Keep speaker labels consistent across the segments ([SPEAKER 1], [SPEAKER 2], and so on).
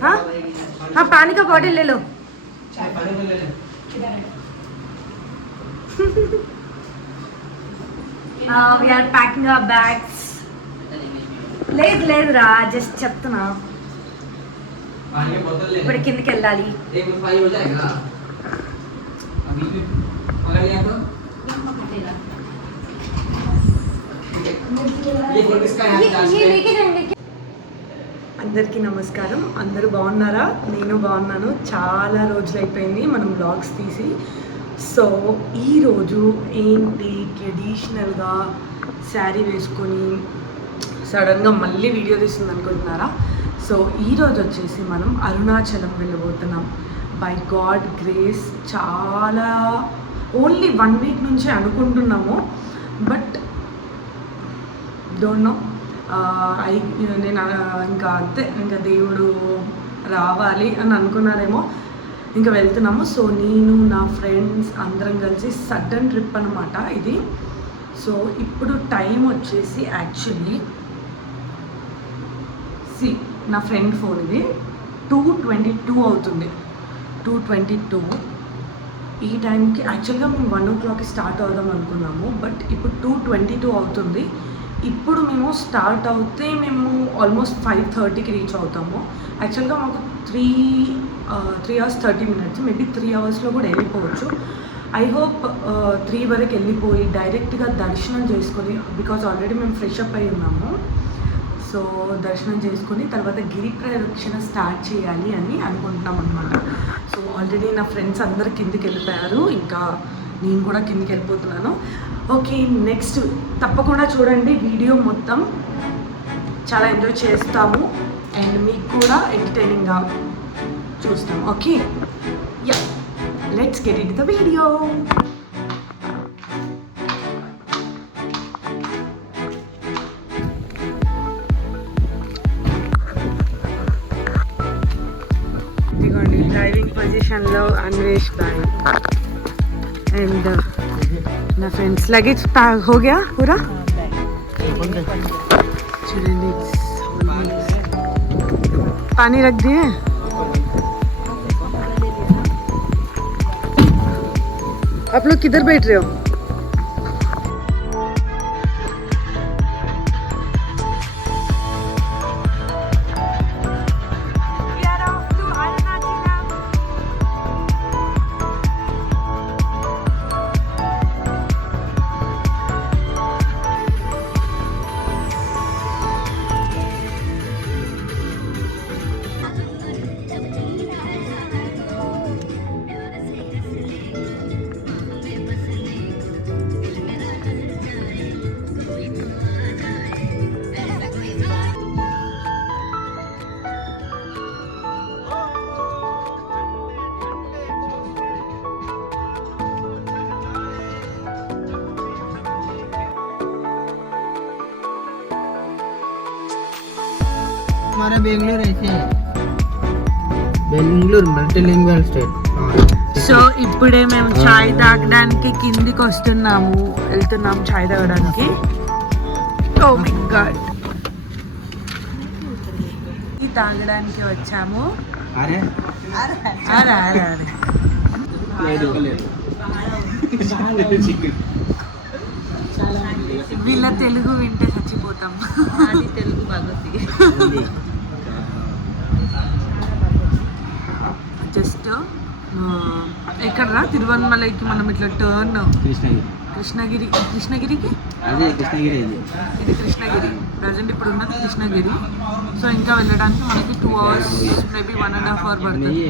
[SPEAKER 1] हाँ हाँ पानी का बॉटल ले लो వీఆర్ ప్యాకింగ్ అవర్ బ్యాగ్స్ లేదు లేదు రా జస్ట్ చెప్తున్నా ఇప్పుడు కిందకి వెళ్ళాలి
[SPEAKER 2] एक फाइव हो जाएगा
[SPEAKER 1] అందరికీ నమస్కారం. అందరూ బాగున్నారా? నేను బాగున్నాను. చాలా రోజులు అయిపోయింది మనం బ్లాగ్స్ తీసి. సో ఈరోజు ఏంటి ట్రెడిషనల్గా శారీ వేసుకొని సడన్గా మళ్ళీ వీడియో తీస్తుంది అనుకుంటున్నారా? సో ఈరోజు వచ్చేసి మనం అరుణాచలం వెళ్ళబోతున్నాం. బై గాడ్ గ్రేస్ చాలా ఓన్లీ వన్ వీక్ నుంచి అనుకుంటున్నాము. బట్ డోంట్ నో ఐ నేను ఇంకా అంతే ఇంకా దేవుడు రావాలి అని అనుకున్నారేమో. ఇంకా వెళ్తున్నాము. సో నేను నా ఫ్రెండ్స్ అందరం కలిసి సడన్ ట్రిప్ అనమాట ఇది. సో ఇప్పుడు టైం వచ్చేసి యాక్చువల్లీ సి నా ఫ్రెండ్ ఫోన్ ఇది. టూ ట్వంటీ టూ అవుతుంది. Two twenty two. ఈ టైంకి యాక్చువల్గా మేము వన్ ఓ క్లాక్కి స్టార్ట్ అవుదాం అనుకున్నాము. బట్ ఇప్పుడు టూ ట్వంటీ టూ అవుతుంది. ఇప్పుడు మేము స్టార్ట్ అవుతే మేము ఆల్మోస్ట్ ఫైవ్ థర్టీకి రీచ్ అవుతాము. యాక్చువల్గా మాకు three three hours thirty minutes maybe three అవర్స్లో కూడా వెళ్ళిపోవచ్చు. ఐ హోప్ త్రీ వరకు వెళ్ళిపోయి డైరెక్ట్గా దర్శనం చేసుకొని బికాజ్ ఆల్రెడీ మేము ఫ్రెష్ అప్ అయి ఉన్నాము. సో దర్శనం చేసుకొని తర్వాత గిరి ప్రదక్షిణ స్టార్ట్ చేయాలి అని అనుకుంటున్నాం అనమాట సో ఆల్రెడీ నా ఫ్రెండ్స్ అందరు కిందికి వెళ్ళిపోయారు. ఇంకా నేను కూడా కిందికి వెళ్ళిపోతున్నాను. ఓకే నెక్స్ట్ తప్పకుండా చూడండి వీడియో మొత్తం. చాలా ఎంజాయ్ చేస్తాము. అండ్ మీకు కూడా ఎంటర్టైనింగ్గా చూస్తాం okay? Yeah let's get it the video ఇదిగోండి డ్రైవింగ్ పొజిషన్లో అన్వేష్ బాయ్ अपना फ्रेंड्स लगेज हो गया पूरा पानी रख दिए आप लोग किधर बैठ रहे हो
[SPEAKER 3] हमारा बेंगलोर ऐसे है बेंगलोर मल्टीलिंगुअल स्टेट
[SPEAKER 1] సో ఇప్పుడే మేము చాయ్ తాగడానికి కిందికి వస్తున్నాము వెళ్తున్నాము చాయ్ తాగడానికి ఓ మై గాడ్ టీ తాగడానికి వచ్చాము
[SPEAKER 3] अरे
[SPEAKER 1] అరే అరే అరే వీళ్ళ తెలుగు వింటే చచ్చిపోతాం తెలుగు బాగుంది జస్ట్ ఎక్కడరా తిరువన్మలైకి మనం ఇట్లా టర్న్
[SPEAKER 3] కృష్ణగిరి.
[SPEAKER 1] కృష్ణగిరి. కృష్ణగిరికి?
[SPEAKER 3] అదే కృష్ణగిరి
[SPEAKER 1] ఇది. కృష్ణగిరి. ప్రజెంట్ ఇప్పుడు ఉన్నది కృష్ణగిరి. సో ఇంకా వెళ్ళడానికి మనకి two hours maybe one and half hour పడుతుంది.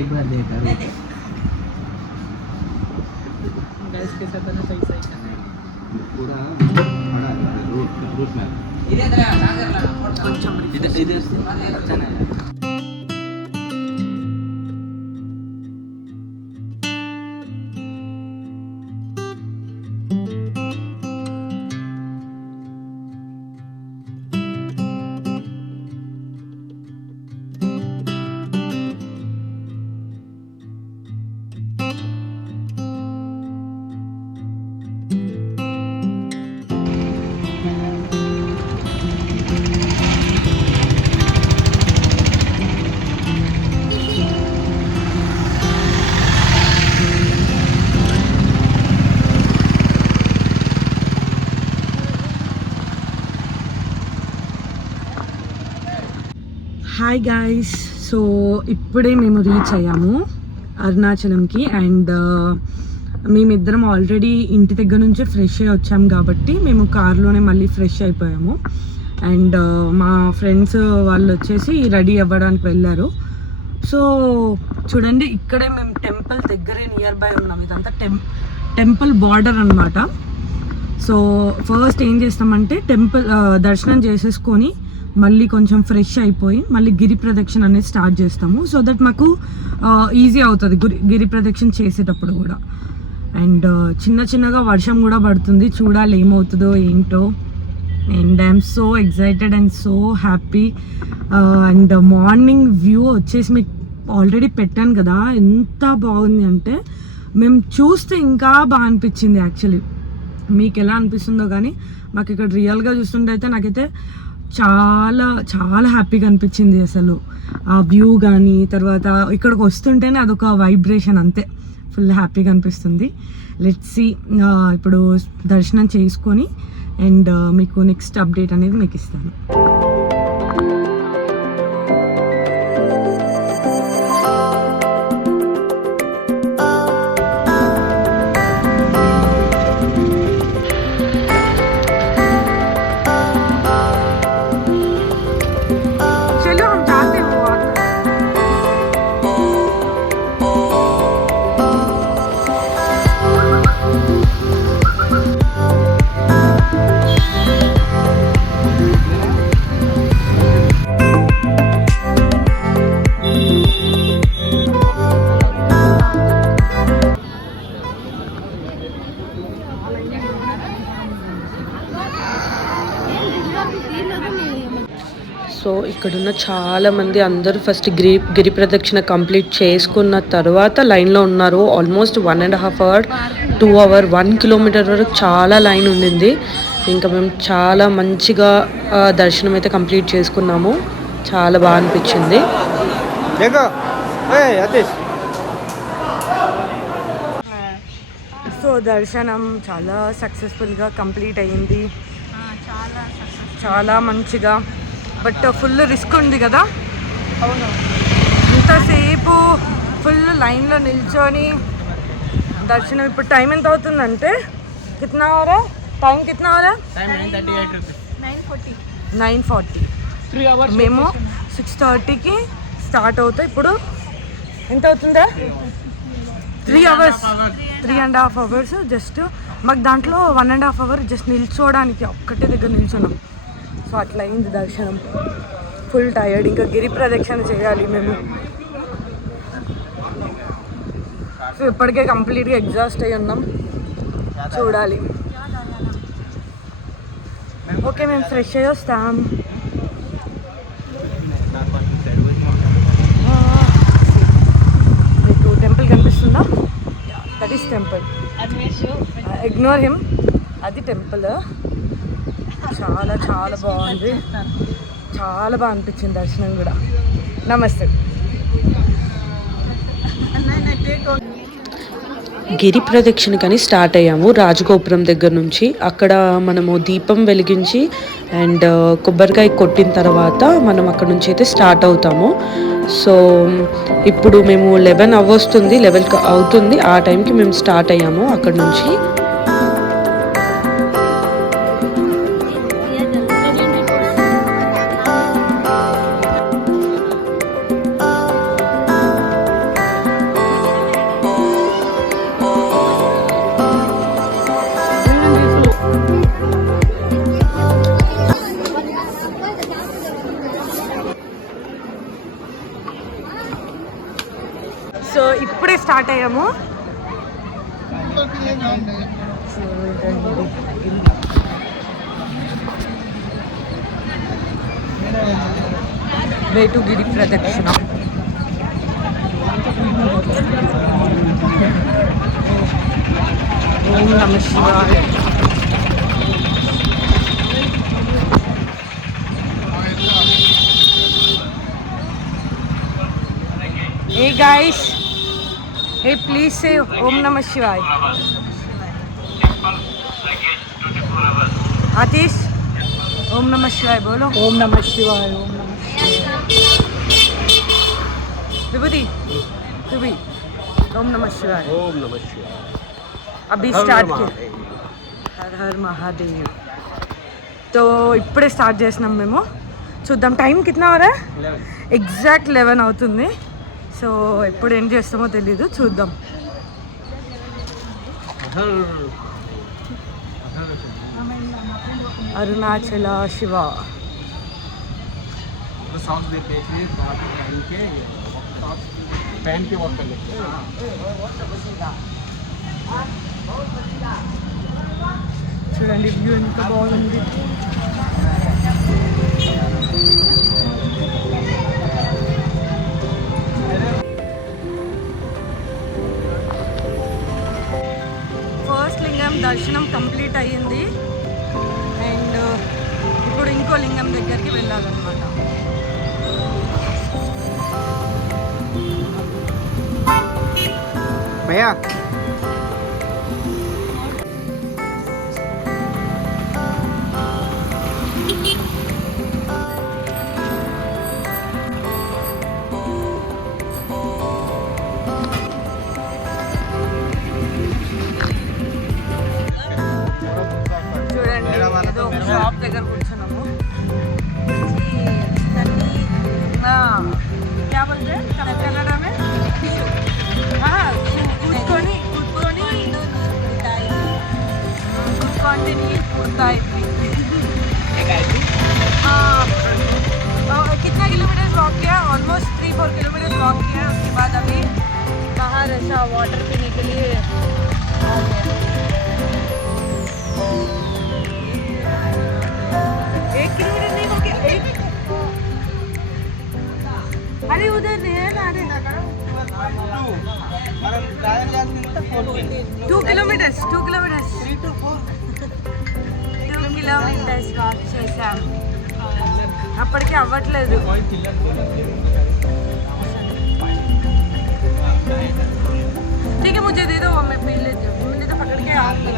[SPEAKER 1] కొంచెం హాయ్ గాయస్ సో ఇప్పుడే మేము రీచ్ అయ్యాము అరుణాచలంకి అండ్ uh, మేమిద్దరం ఆల్రెడీ ఇంటి దగ్గర నుంచే ఫ్రెష్ అయ్యి వచ్చాం కాబట్టి మేము కార్లోనే మళ్ళీ ఫ్రెష్ అయిపోయాము. అండ్ uh, మా ఫ్రెండ్స్ వాళ్ళు వచ్చేసి రెడీ అవ్వడానికి వెళ్ళారు. సో చూడండి ఇక్కడే మేము టెంపుల్ దగ్గరే నియర్ బై ఉన్నాం. ఇదంతా టెం టెంపుల్ బార్డర్ అనమాట సో ఫస్ట్ ఏం చేస్తామంటే టెంపుల్ uh, దర్శనం చేసేసుకొని మళ్ళీ కొంచెం ఫ్రెష్ అయిపోయి మళ్ళీ గిరి ప్రదక్షిణ అనేది స్టార్ట్ చేస్తాము. సో దట్ మాకు ఈజీ అవుతుంది గురి గిరి ప్రదక్షిణ చేసేటప్పుడు కూడా. అండ్ చిన్న చిన్నగా వర్షం కూడా పడుతుంది. చూడాలి ఏమవుతుందో ఏంటో. And I'm so excited and so happy and morning view వచ్చేసి మీకు ఆల్రెడీ పెట్టాను కదా. ఎంత బాగుంది అంటే మేము చూస్తే ఇంకా బాగా అనిపించింది యాక్చువల్లీ మీకు ఎలా అనిపిస్తుందో కానీ మాకు ఇక్కడ రియల్గా చూస్తుంటే అయితే నాకైతే చాలా చాలా హ్యాపీగా అనిపించింది అసలు. ఆ వ్యూ కానీ తర్వాత ఇక్కడికి వస్తుంటేనే అదొక వైబ్రేషన్ అంతే. ఫుల్ హ్యాపీగా అనిపిస్తుంది. లెట్స్ సి ఇప్పుడు దర్శనం చేసుకొని అండ్ మీకు నెక్స్ట్ అప్డేట్ అనేది మీకు ఇస్తాను. ఇక్కడున్న చాలామంది అందరూ ఫస్ట్ గిరి గిరి ప్రదక్షిణ కంప్లీట్ చేసుకున్న తర్వాత లైన్లో ఉన్నారు. Almost one and half hour two hour one kilometre వరకు చాలా లైన్ ఉండింది. ఇంకా మేము చాలా మంచిగా దర్శనం అయితే కంప్లీట్ చేసుకున్నాము. చాలా బాగా అనిపించింది. సో దర్శనం చాలా సక్సెస్ఫుల్గా కంప్లీట్ అయింది. చాలా మంచిగా బట్ ఫుల్ రిస్క్ ఉంది కదా. అవును. ఇంతసేపు ఫుల్ లైన్లో నిల్చొని దర్శనం ఇప్పుడు టైం ఎంత అవుతుందంటే కిतना हो టైం కిतना हो నైన్ ఫార్టీ. మేము సిక్స్ థర్టీకి స్టార్ట్ అవుతాయి ఇప్పుడు. ఎంత అవుతుందా? Three hours three and half hours just మాకు దాంట్లో one and half hour just నిల్చోవడానికి ఒక్కటే దగ్గర నిల్చున్నాం. సో అట్లా అయింది దర్శనం. Full tired. ఇంకా గిరి ప్రదక్షిణ చేయాలి మేము. సో ఇప్పటికే కంప్లీట్గా ఎగ్జాస్ట్ అయి ఉన్నాం. చూడాలి. ఓకే మేము ఫ్రెష్ అయ్యి వస్తాం. మీకు టెంపుల్ కనిపిస్తుందా? That is temple ignore him అది టెంపుల్. చాలా చాలా బాగుంది. చాలా బాగా అనిపించింది దర్శనం కూడా. నమస్తే. గిరి ప్రదక్షిణకని స్టార్ట్ అయ్యాము. రాజగోపురం దగ్గర నుంచి. అక్కడ మనము దీపం వెలిగించి అండ్ కొబ్బరికాయ కొట్టిన తర్వాత మనం అక్కడ నుంచి అయితే స్టార్ట్ అవుతాము. సో ఇప్పుడు మేము లెవెన్ అవ్వొస్తుంది లెవెన్ అవుతుంది. ఆ టైంకి మేము స్టార్ట్ అయ్యాము అక్కడ నుంచి. స్టార్ట్ అయ్యాము. వేటుగిరి ప్రదక్షిణ. ఓం నమ శివాయ. Hey guys, हे प्लीज़ से ओम नमः शिवाय। आतिश ओम नमः शिवाय बोलो।
[SPEAKER 4] ओम नमः शिवाय ओम नमः शिवाय।
[SPEAKER 1] विभूति तू भी ओम नमः
[SPEAKER 3] शिवाय। ओम नमः
[SPEAKER 1] शिवाय। अभी स्टार्ट किया। हर हर महादेव। तो इपड़े स्टार्ट मेमो चुदा टाइम कितना हो रहा है? एग्जाक्ट लैवन अवतनी సో ఎప్పుడు ఏం చేస్తామో తెలీదు చూద్దాం. అరుణాచల శివ. చూడండి వ్యూ ఎంత బాగుంది. దర్శనం కంప్లీట్ అయ్యింది. అండ్ ఇప్పుడు ఇంకో లింగం దగ్గరికి వెళ్ళాలన్నమాట.
[SPEAKER 3] भैया
[SPEAKER 1] होता है. हाँ. कितना किलोमीटर वॉक किया? Almost three four kilometre walk किया. उसके बाद अभी बाहर ऐसा वाटर पीने के लिए एक किलोमीटर नहीं हो गया एक? अरे उधर नहीं है two kilometres two kilometres three to four kilometres walk చేసాం అప్పటికి అవ్వట్లేదు ठीक है मुझे दे दो मैं पी लेती हूँ मैंने तो पकड़ के आऊंगी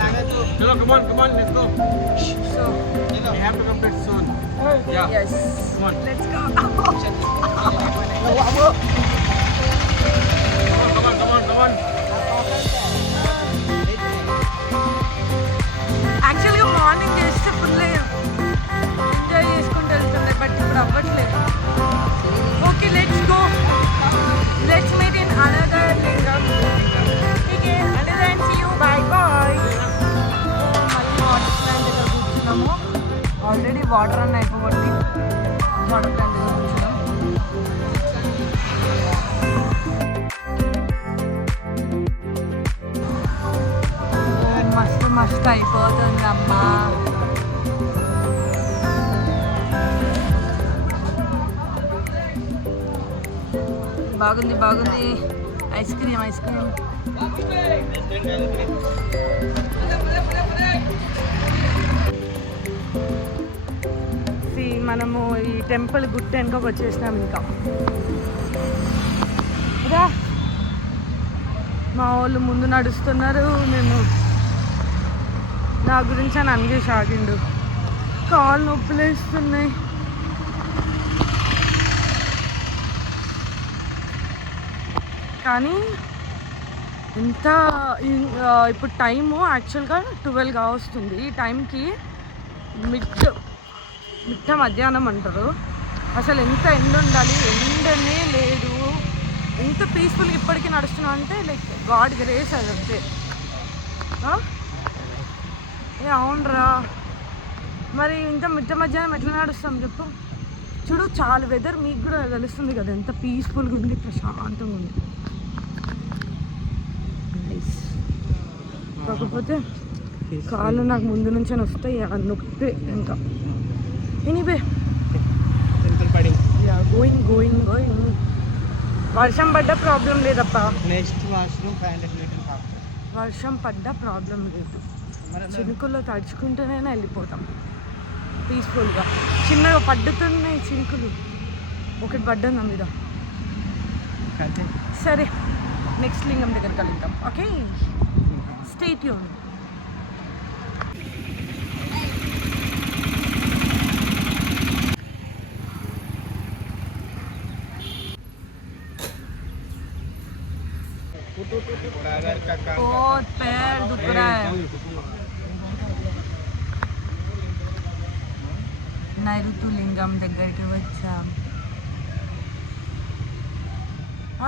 [SPEAKER 3] चलो come on come on let's go
[SPEAKER 1] So,
[SPEAKER 3] we have to complete soon Yeah.
[SPEAKER 1] yes.
[SPEAKER 3] Come on.
[SPEAKER 1] Let's go.
[SPEAKER 3] Come on come on come
[SPEAKER 1] on morning చేస్తే ఫుల్ ఎంజాయ్ చేసుకుంటూ వెళ్తుండే బట్ ఇప్పుడు అవ్వట్లేదు. Okay let's go let's meet in another lingam another and see you bye bye మళ్ళీ water plant దగ్గర కూర్చున్నాము. Already water అన్న అయిపోగొట్టి water plant దగ్గర మస్తు అయిపోతుందమ్మా బాగుంది బాగుంది. Ice cream ice cream. See, మనము ఈ టెంపుల్ గుట్ట వెనుక వచ్చేసినాం ఇంకా. రా. మా వాళ్ళు ముందు నడుస్తున్నారు నేను నా గురించి అని అంగేసి ఆగిండు కాళ్ళు నొప్పులేస్తున్నాయి. కానీ ఎంత ఇప్పుడు టైము యాక్చువల్గా ట్వెల్వ్ కావస్తుంది. ఈ టైంకి మిడ్ మిట్ట మధ్యాహ్నం అంటారు. అసలు ఎంత ఎండ ఉండాలి? ఎండనే లేదు. ఎంత పీస్ఫుల్గా ఇప్పటికీ నడుస్తున్నాం అంటే లైక్ గాడ్ గ్రేస్ అది అంతే. ఏ అవునరా. మరి ఇంత మిట్ట మధ్యాహ్నం ఎట్లా నడుస్తాం చెప్పు. చూడు చాలా వెదర్ మీకు కూడా తెలుస్తుంది కదా ఎంత పీస్ఫుల్గా ఉంది ప్రశాంతంగా ఉంది. కాకపోతే కాళ్ళు నాకు ముందు నుంచే వస్తాయి నొప్పి ఇంకా. ఎనీవే గోయింగ్ గోయింగ్ గోయింగ్ వర్షం పడ్డ ప్రాబ్లం లేదప్ప.
[SPEAKER 3] నెక్స్ట్
[SPEAKER 1] వర్షం పడ్డ ప్రాబ్లం లేదు. చినుకుల్లో తడుచుకుంటూనే వెళ్ళిపోతాం. పీస్ఫుల్గా చిన్నగా పడ్డుతున్నాయి చినుకులు. ఒకటి పడ్డా నా మీద సరే. నెక్స్ట్ లింగం దగ్గర కలుద్దాం. ఓకే స్టేట్ యూన్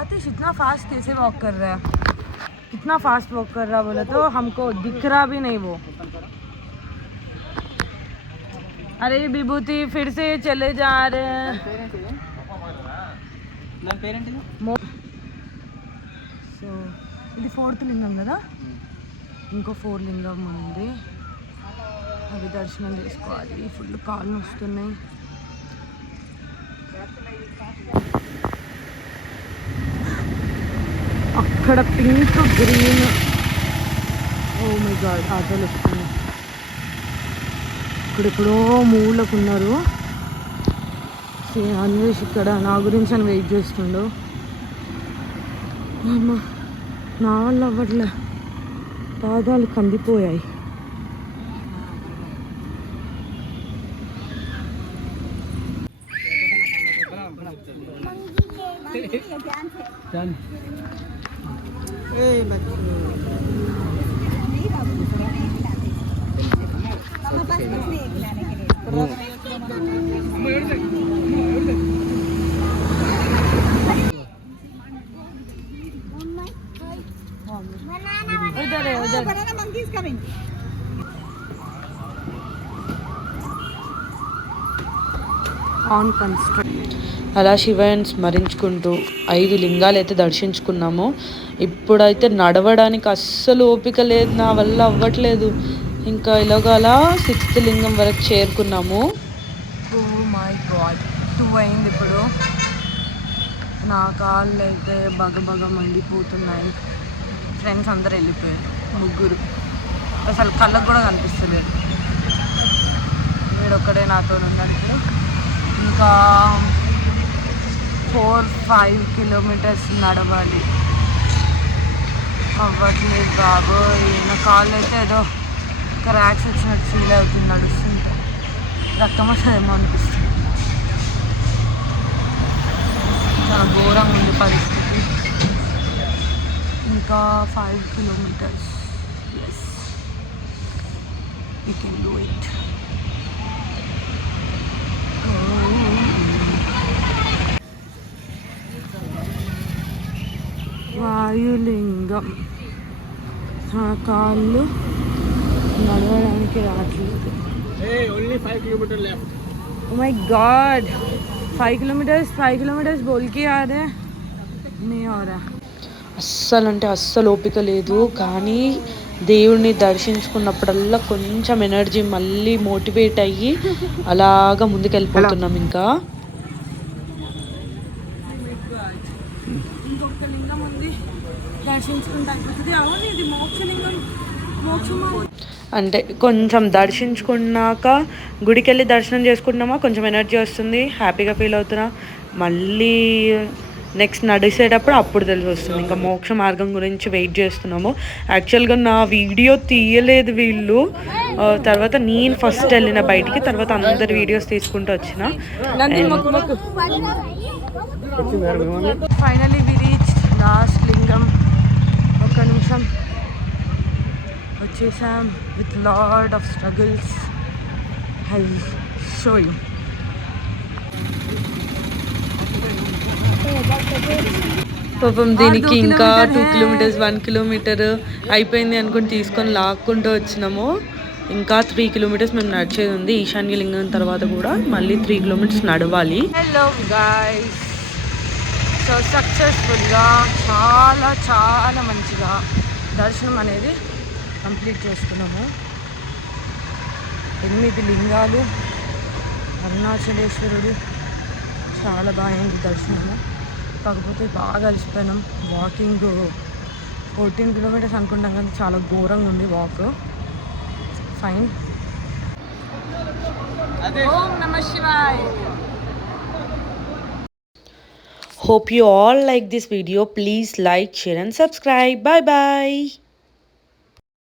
[SPEAKER 1] आतिश इतना फास्ट कैसे वॉक कर रहा है इतना फास्ट वॉक कर रहा बोला तो हमको दिख रहा भी नहीं वो अरे विभूति फिर से चले जा रहे हैं
[SPEAKER 2] దాని పేరేంటి
[SPEAKER 1] సో ఇది ఫోర్త్ లింగం కదా ఇంకో ఫోర్ లింగం ఉంది అవి దర్శనం చేసుకోవాలి ఫుల్ కాళ్ళు వస్తున్నాయి అక్కడ pink green. Oh oh my God ఆటోలు వస్తున్నాయి ఇక్కడ ఎక్కడో మూలకు ఉన్నారు అన్వేష్ ఇక్కడ నా గురించి అని వెయిట్ చేస్తుండు. అమ్మ నా వల్ల అవ్వట్లే. పాదాలు కందిపోయాయి.
[SPEAKER 4] Eh, hey, okay.
[SPEAKER 1] On construct అలా శివయ్యను స్మరించుకుంటూ ఐదు లింగాలు అయితే దర్శించుకున్నాము. ఇప్పుడైతే నడవడానికి అస్సలు ఓపిక లేదు నా వల్ల అవ్వట్లేదు. ఇంకా ఇలాగల సిక్స్త్ లింగం వరకు చేరుకున్నాము. ఓ మై గాడ్ టూ అయింది ఇప్పుడు. నా కాళ్ళు అయితే బగ బగ మండిపోతున్నాయి. ఫ్రెండ్స్ అందరు వెళ్ళిపోయారు ముగ్గురు. అసలు కళ్ళకు కూడా కనిపిస్తలేదు. వీడొక్కడే నాతో ఉందంటే ఇంకా ఫోర్ ఫైవ్ కిలోమీటర్స్ నడవాలి. అవ్వట్లేదు బాబు ఈయన కాళ్ళు అయితే ఏదో క్రాక్స్ వచ్చినట్టు ఫీల్ అవుతుంది నడుస్తుంటే. రక్తం వస్తుందేమో అనిపిస్తుంది. చాలా ఘోరంగా ఉంది పరిస్థితి. ఇంకా five kilometres. Yes you can do it Vayulingam. ఆ కాళ్ళు నడవడానికి రావట్లేదు my God five kilometres five kilometres బోల్కి ఆరే నీ ఆరా అస్సలు అంటే అస్సలు ఓపిక లేదు. కానీ దేవుడిని దర్శించుకున్నప్పుడల్లా కొంచెం ఎనర్జీ మళ్ళీ మోటివేట్ అయ్యి అలాగా ముందుకెళ్ళిపోతున్నాం ఇంకా. అంటే కొంచెం దర్శించుకున్నాక గుడికి వెళ్ళి దర్శనం చేసుకుంటున్నామా? కొంచెం ఎనర్జీ వస్తుంది. హ్యాపీగా ఫీల్ అవుతున్నా. మళ్ళీ నెక్స్ట్ నడిచేటప్పుడు అప్పుడు తెలిసి వస్తుంది. ఇంకా మోక్ష మార్గం గురించి వెయిట్ చేస్తున్నాము. యాక్చువల్గా నా వీడియో తీయలేదు వీళ్ళు. తర్వాత నేను ఫస్ట్ వెళ్ళిన బయటికి తర్వాత అందరి వీడియోస్ తీసుకుంటూ వచ్చిన. ఫైనలీ వి రీచ్ లాస్ట్ నిమిషం వచ్చేసాం with lot of struggles I show you పాపం దీనికి ఇంకా టూ కిలోమీటర్స్ వన్ కిలోమీటర్ అయిపోయింది అనుకుని తీసుకొని లాక్కుంటూ వచ్చినాము. ఇంకా త్రీ కిలోమీటర్స్ మేము నడిచేది ఉంది. ఈశాన్య లింగం తర్వాత కూడా మళ్ళీ త్రీ కిలోమీటర్స్ నడవాలి. హలో గాయస్ సక్సెస్ఫుల్గా చాలా చాలా మంచిగా దర్శనం అనేది కంప్లీట్ చేసుకున్నాము. ఎనిమిది లింగాలు అరుణాచలేశ్వరుడు చాలా బాగుంది దర్శనము. కాకపోతే బాగా అలసిపోయినాం. వాకింగ్ ఫోర్టీన్ కిలోమీటర్స్ అనుకుంటాం కానీ చాలా ఘోరంగా ఉంది వాక్. ఫైన్ ఓం నమ Shivay. Hope you all like this video. Please like, share and subscribe. Bye bye.